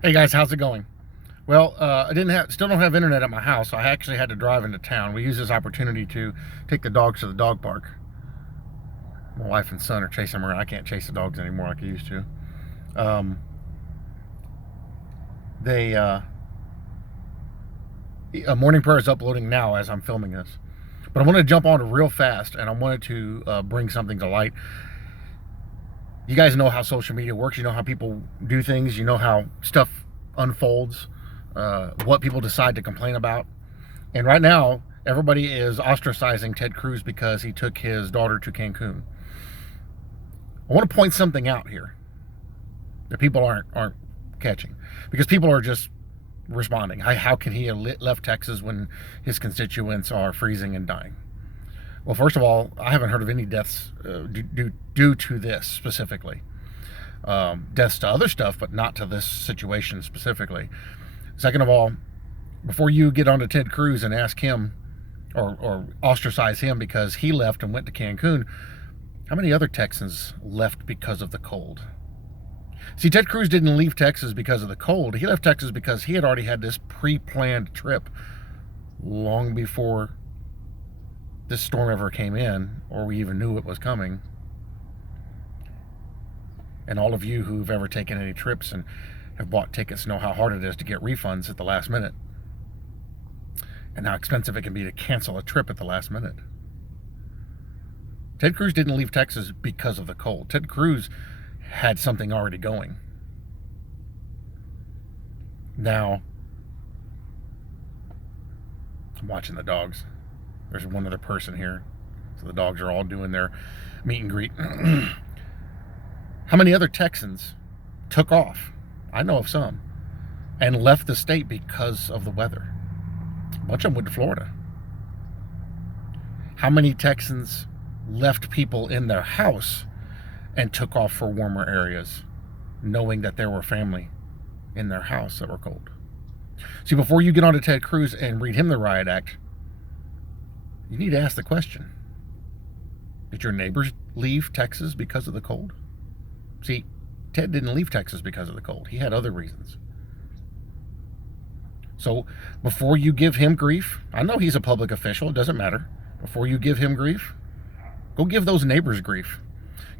Hey guys, how's it going? Well, still don't have internet at my house, so I actually had to drive into town. We use this opportunity to take the dogs to the dog park. My wife and son are chasing them around. I can't chase the dogs anymore like I used to. Um, they Morning prayer is uploading now as I'm filming this, but I wanted to jump on it real fast, and I wanted to bring something to light. You guys know how social media works. You know how people do things. You know how stuff unfolds. What people decide to complain about. And right now, everybody is ostracizing Ted Cruz because he took his daughter to Cancun. I want to point something out here that people aren't catching, because people are just responding. How can he have left Texas when his constituents are freezing and dying? Well, first of all, I haven't heard of any deaths due to this specifically. Deaths to other stuff, but not to this situation specifically. Second of all, before you get onto Ted Cruz and ask him or ostracize him because he left and went to Cancun, how many other Texans left because of the cold? See, Ted Cruz didn't leave Texas because of the cold. He left Texas because he had already had this pre-planned trip long before this storm ever came in, or we even knew it was coming. And all of you who've ever taken any trips and have bought tickets know how hard it is to get refunds at the last minute, and how expensive it can be to cancel a trip at the last minute. Ted Cruz didn't leave Texas because of the cold. Ted Cruz had something already going. Now, I'm watching the dogs. There's one other person here. So the dogs are all doing their meet and greet. How many other Texans took off? I know of some. And left the state because of the weather. A bunch of them went to Florida. How many Texans left people in their house and took off for warmer areas, knowing that there were family in their house that were cold? See, before you get on to Ted Cruz and read him the riot act, you need to ask the question: did your neighbors leave Texas because of the cold? See, Ted didn't leave Texas because of the cold. He had other reasons. So before you give him grief, I know he's a public official, it doesn't matter. Before you give him grief, go give those neighbors grief.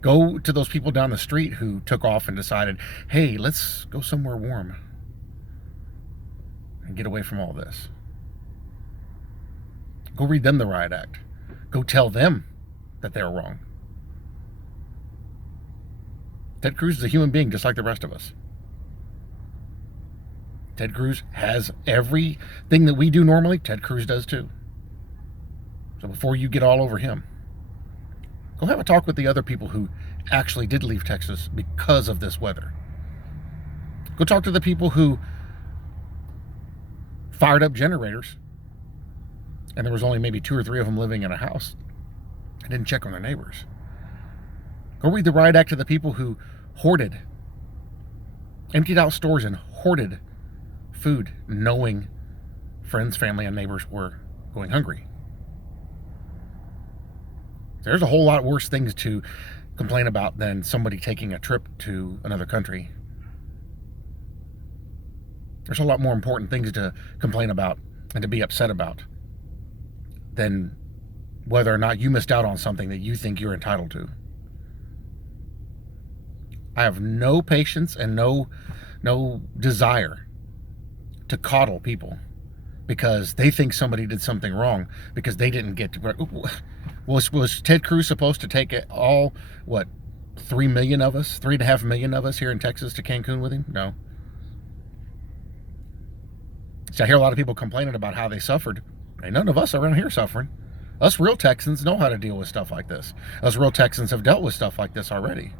Go to those people down the street who took off and decided, hey, let's go somewhere warm and get away from all this. Go read them the riot act. Go tell them that they're wrong. Ted Cruz is a human being just like the rest of us. Ted Cruz has everything that we do normally. Ted Cruz does too. So before you get all over him, go have a talk with the other people who actually did leave Texas because of this weather. Go talk to the people who fired up generators, and there was only maybe 2 or 3 of them living in a house, and didn't check on their neighbors. Go read the riot act to the people who hoarded, emptied out stores and hoarded food, knowing friends, family, and neighbors were going hungry. There's a whole lot worse things to complain about than somebody taking a trip to another country. There's a lot more important things to complain about and to be upset about than whether or not you missed out on something that you think you're entitled to. I have no patience and no desire to coddle people because they think somebody did something wrong because they didn't get to. Was Ted Cruz supposed to take all, 3 million of us, 3.5 million of us here in Texas to Cancun with him? No. So I hear a lot of people complaining about how they suffered. Ain't none of us around here suffering. Us real Texans know how to deal with stuff like this. Us real Texans have dealt with stuff like this already.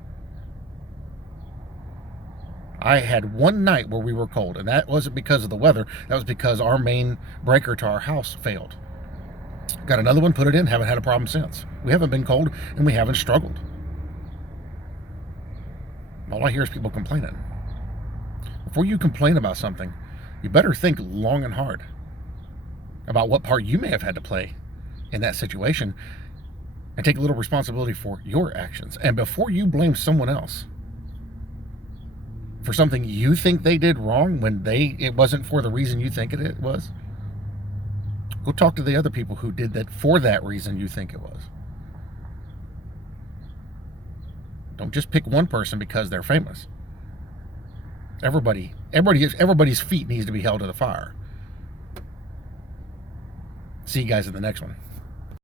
I had one night where we were cold, and that wasn't because of the weather. That was because our main breaker to our house failed. Got another one, put it in, haven't had a problem since. We haven't been cold, and we haven't struggled. All I hear is people complaining. Before you complain about something, you better think long and hard about what part you may have had to play in that situation and take a little responsibility for your actions. And before you blame someone else for something you think they did wrong when it wasn't for the reason you think it was? Go talk to the other people who did that for that reason you think it was. Don't just pick one person because they're famous. Everybody's feet needs to be held to the fire. See you guys in the next one.